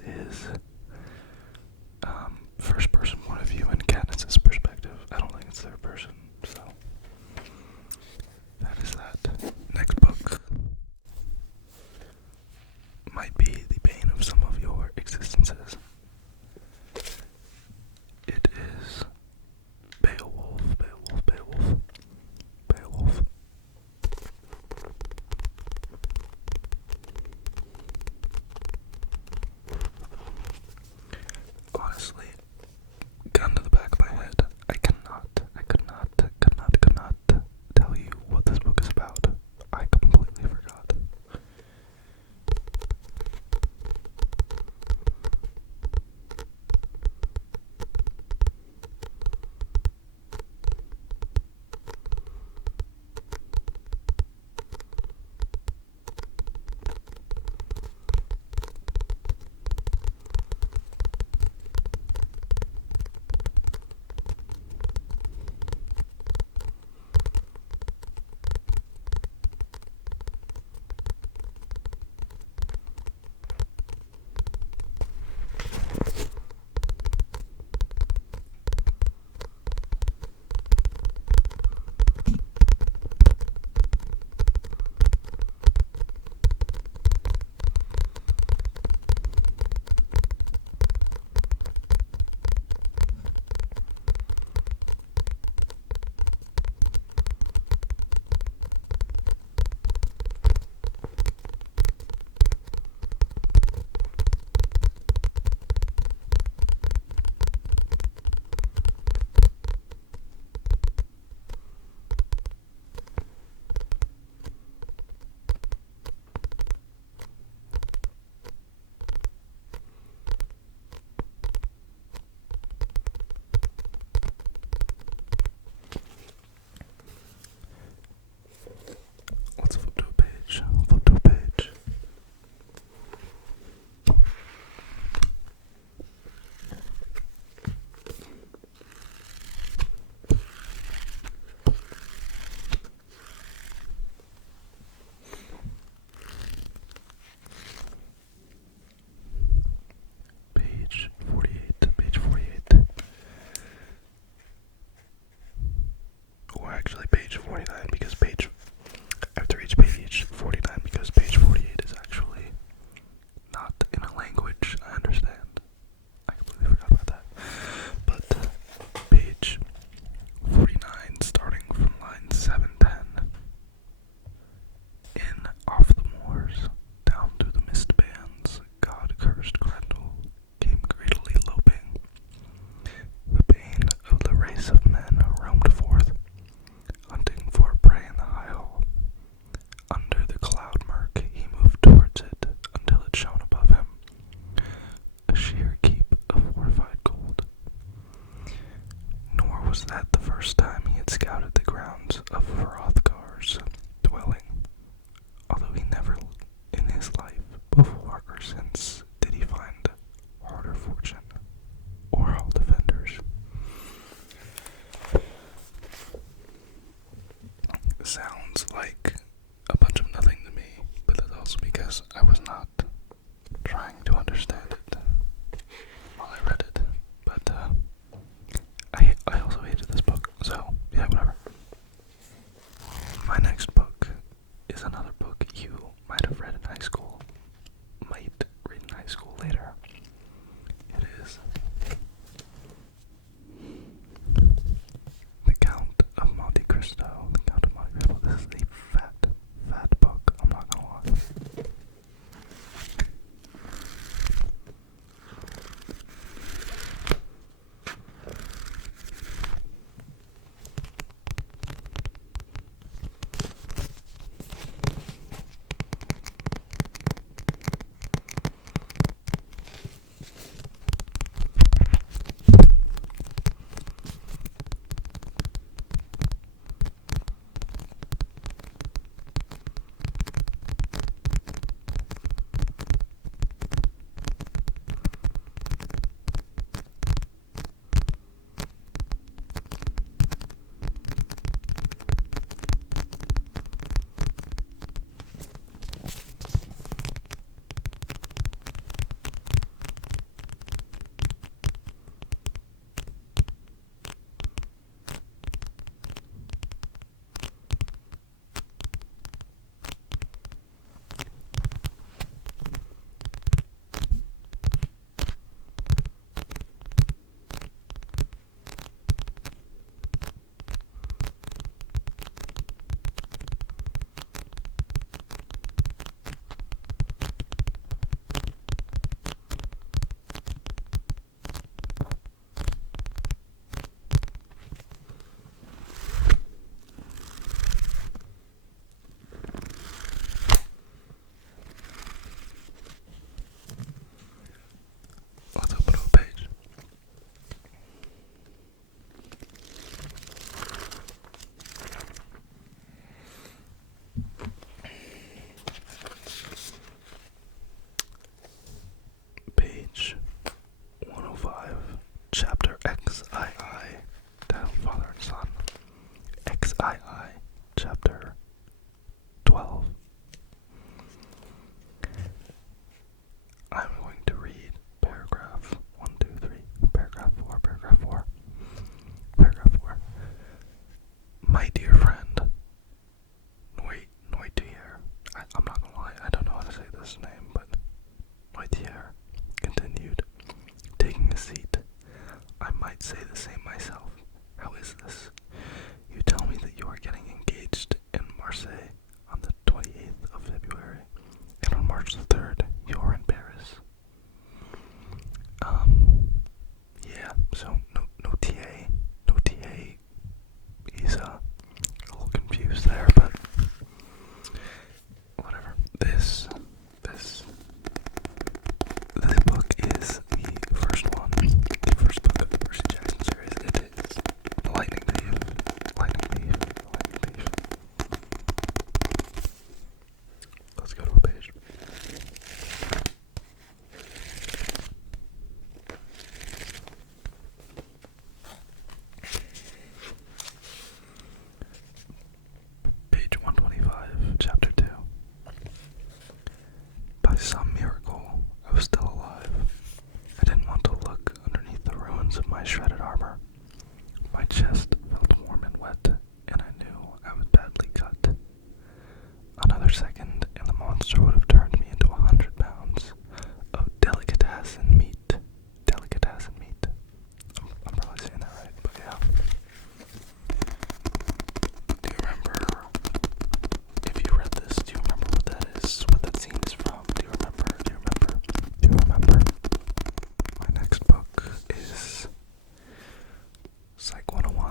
this is first person point of view and Katniss's perspective. I don't think it's third person, so that is that. Next book might be the bane of some of your existences. It is Beowulf. Honestly, gun to the back of my head, I could not tell you what this book is about. I completely forgot. Let's flip to a page. Page 48. Or actually page 49, because I have to reach page 49 because page 48 is actually not in a language I understand. I completely forgot about that. But page 49, starting from line 710. In off the moors, down through the mist bands, God-cursed Grendel came greedily loping. The bane of the race of men roamed forth, hunting for prey in the high hall. Under the cloud murk he moved towards it until it shone above him, a sheer keep of fortified gold. Nor was that the first time he had scouted the grounds of Hrothgar's dwelling, although he never in his life, before or since, did he find harder fortune or hall defenders. Sounds like a bunch of nothing to me, but that's also because I was not trying to understand it while I read it. But I also hated this book, so yeah, whatever. My next book is another book you might have read in high school, might read in high school later. It is The Count of Monte Cristo. This is a fat book, I'm not gonna lie. my dear friend, Noitier, I'm not gonna lie, I don't know how to say this name, but Noitier continued, taking a seat. I might say the same myself. How is this? You tell me that you are getting engaged in Marseille on the 28th of February, and on March the 3rd, you are in Paris. Yeah, so no TA, he's a little confused there, but whatever. This book is the first one, the first book of the Percy Jackson series. It is The Lightning Thief. Let's go to a page. Page 125, chapter 2. By some miracle, I was still alive. I didn't want to look underneath the ruins of my shredded armor. My chest felt warm and wet, and I knew I was badly cut. Another second, and the monster would have turned me into 100 pounds of delicatessen meat. I'm probably saying that right, but yeah. Do you remember, if you read this, do you remember what that is, what that scene is from? Do you remember? My next book is Psych 101.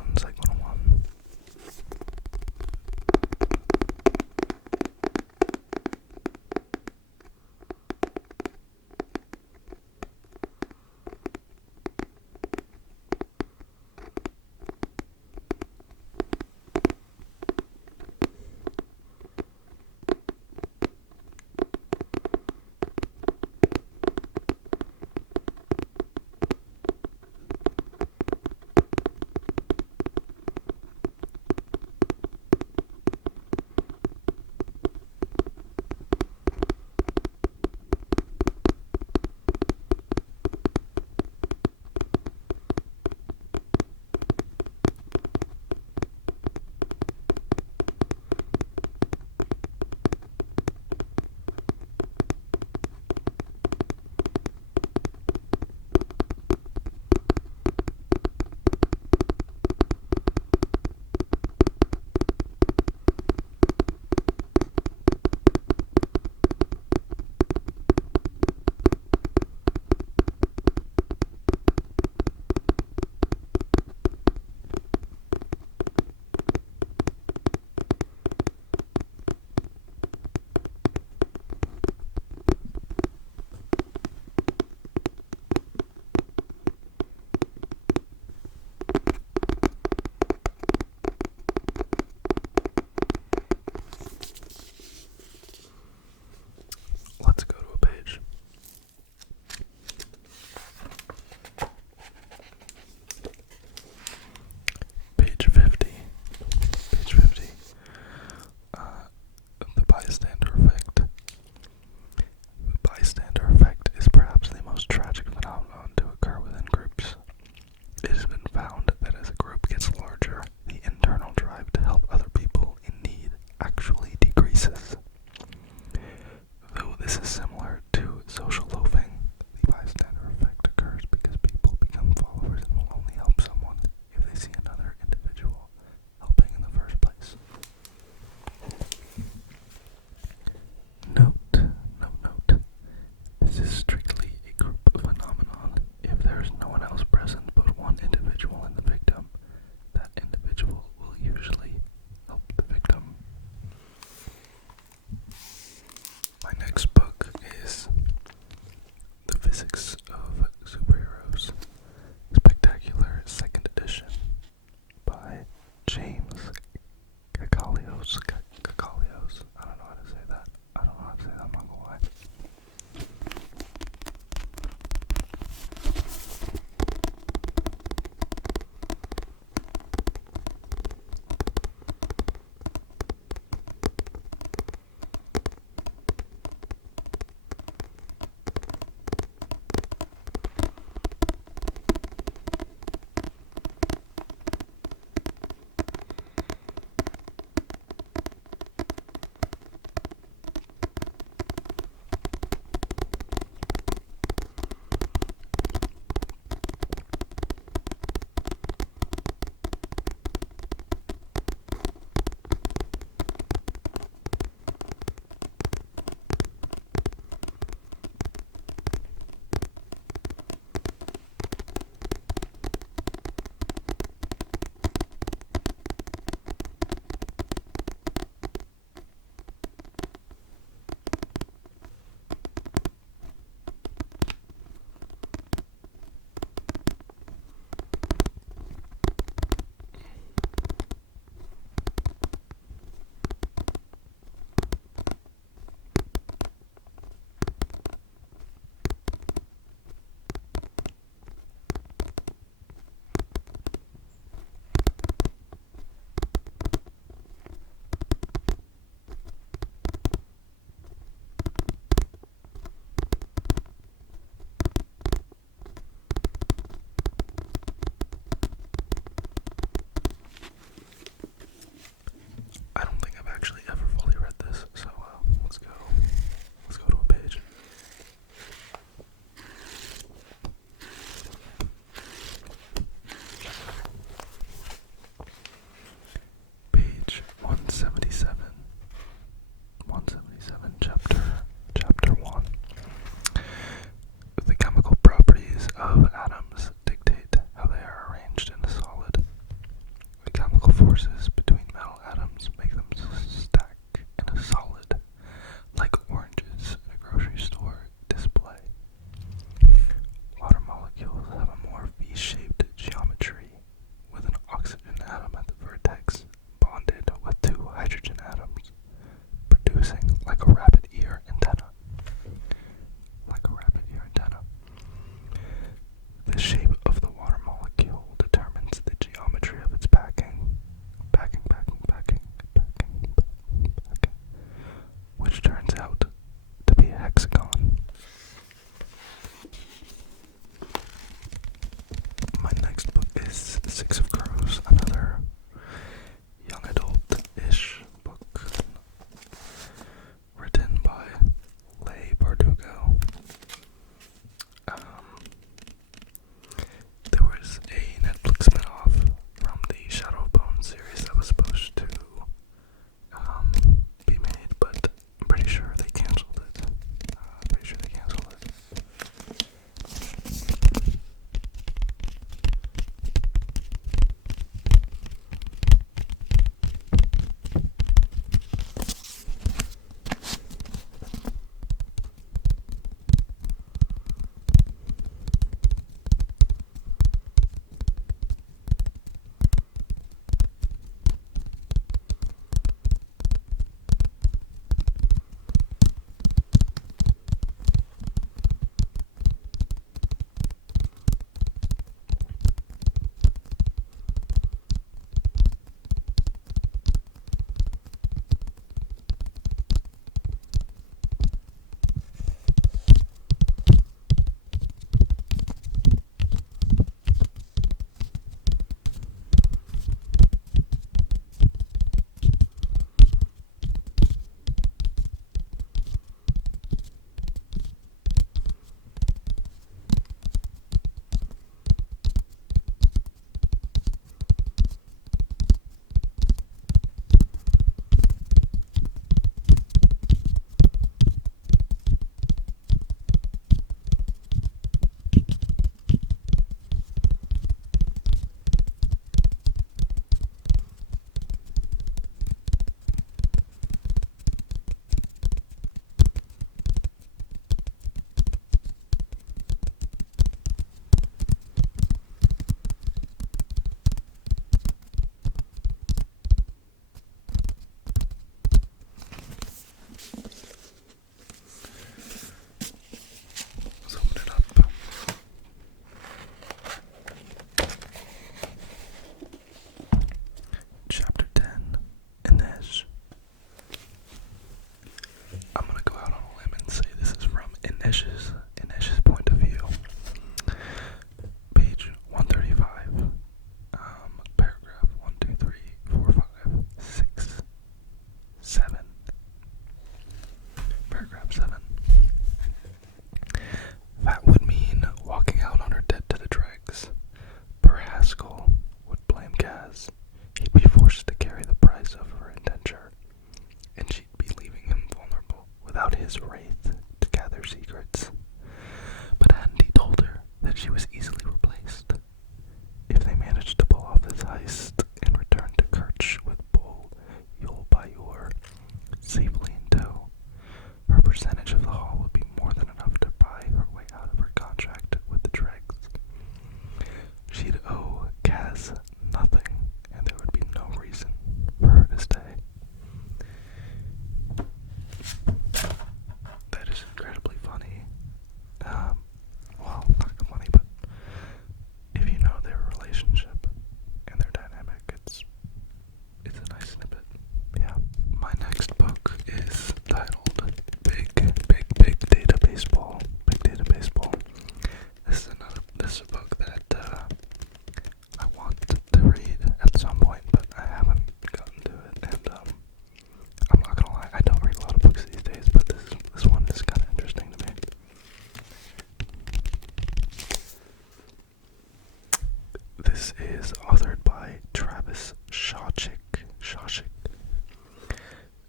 is authored by Travis Shawchick.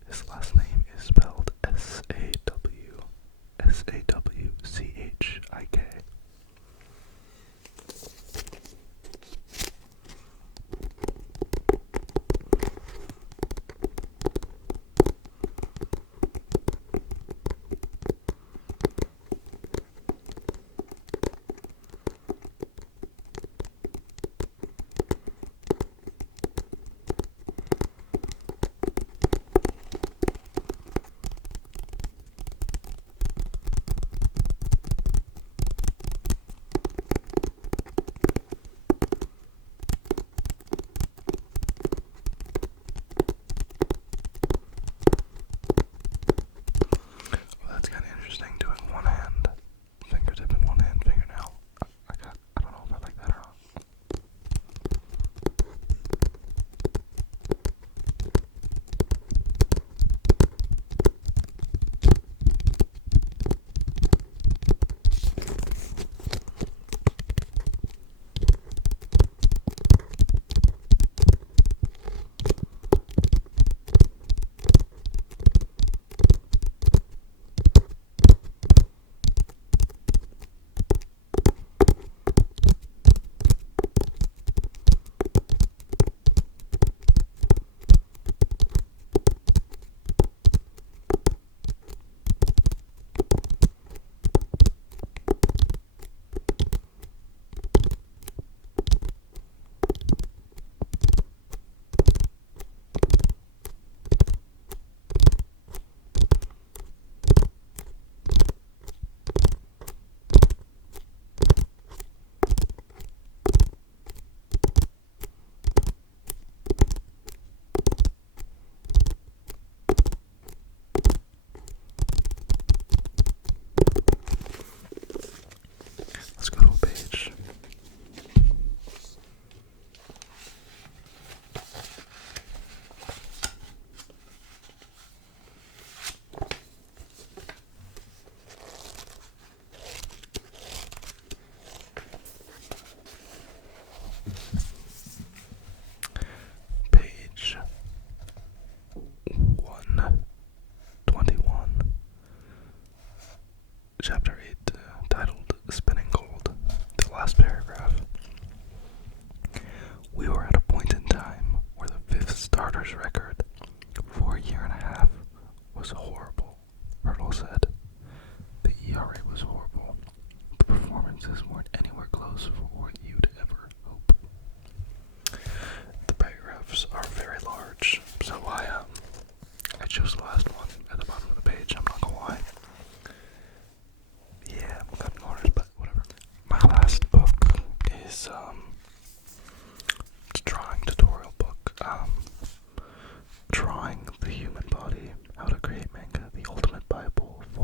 His last name is spelled Sawchik. That's kind of interesting, doing one hand fingertip and one hand fingernail. I don't know if I like that or not. Let's go to a page. Page 121. Chapter 8, titled Spinning Gold. The last paragraph. We were at a point in time where the 5th starter's record for a year and a half was horrible, Hurdle said. The ERA was horrible. The performances weren't anywhere close for what you'd ever hope. The paragraphs are very large, so I chose the last one at the bottom of the page, I'm not gonna lie. Yeah, I'm cutting corners, but whatever. My last book is, it's a drawing tutorial book, Drawing the Human Body, How to Create Manga, the Ultimate Bible for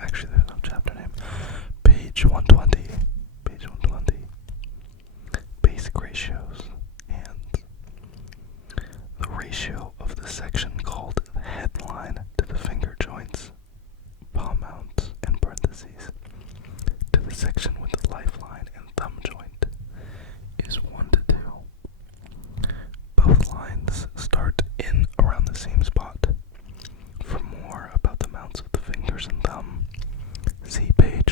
Actually, there's no chapter name. Page 120. Page 120. Basic ratios. And the ratio of the section called the headline to the finger joints, palm mounts, and parentheses, to the section with the lifeline and thumb joint is 1 to 2. Both lines start in around the same spot. For more about the mounts of the fingers and thumb, see page